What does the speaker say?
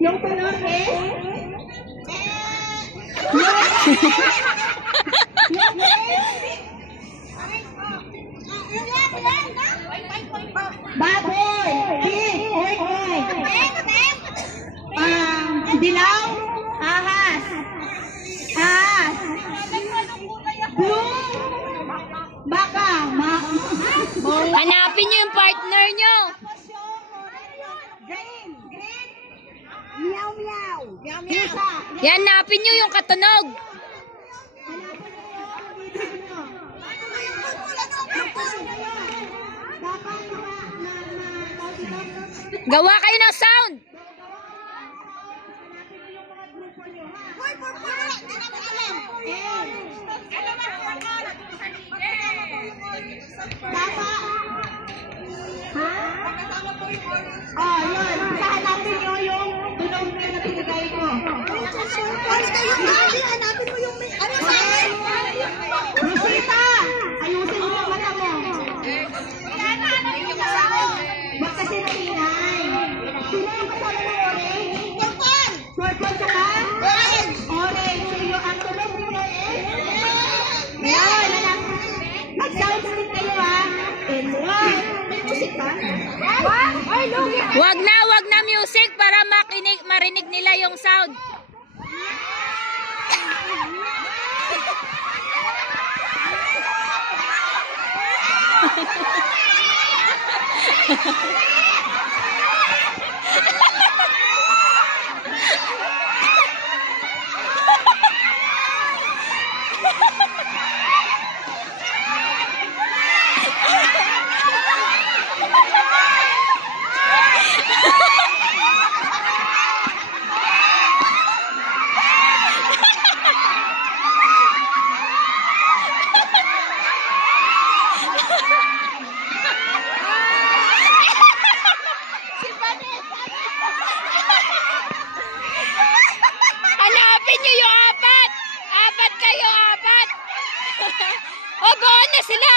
Yung tunog is? Baboy! Pig! Oink oink! Dilaw! Ahas! Ahas! Blue! Baka! Hanapin niyo yung partner niyo. Green! Green! Meow meow! Meow meow! Yan, hanapin niyo yung katunog. Gawa kayo ng sound. Oh, yun. Hanapin nyo yung tunog na pinigay ko. Hanapin mo yung ano sa akin? Rosita! Ayusin mo yung mata mo. Ba't kasi nahinay? Sino yung kasama ng orange? Purple! Purple saka? Orange! Orange. So yung ang tunog mo is? Yan! Mag-sound split kayo ha. And one. May music ba? Wag na music para marinig nila yung sound. Hanapin niyo yung apat. Apat kayo, apat. O, goon na sila.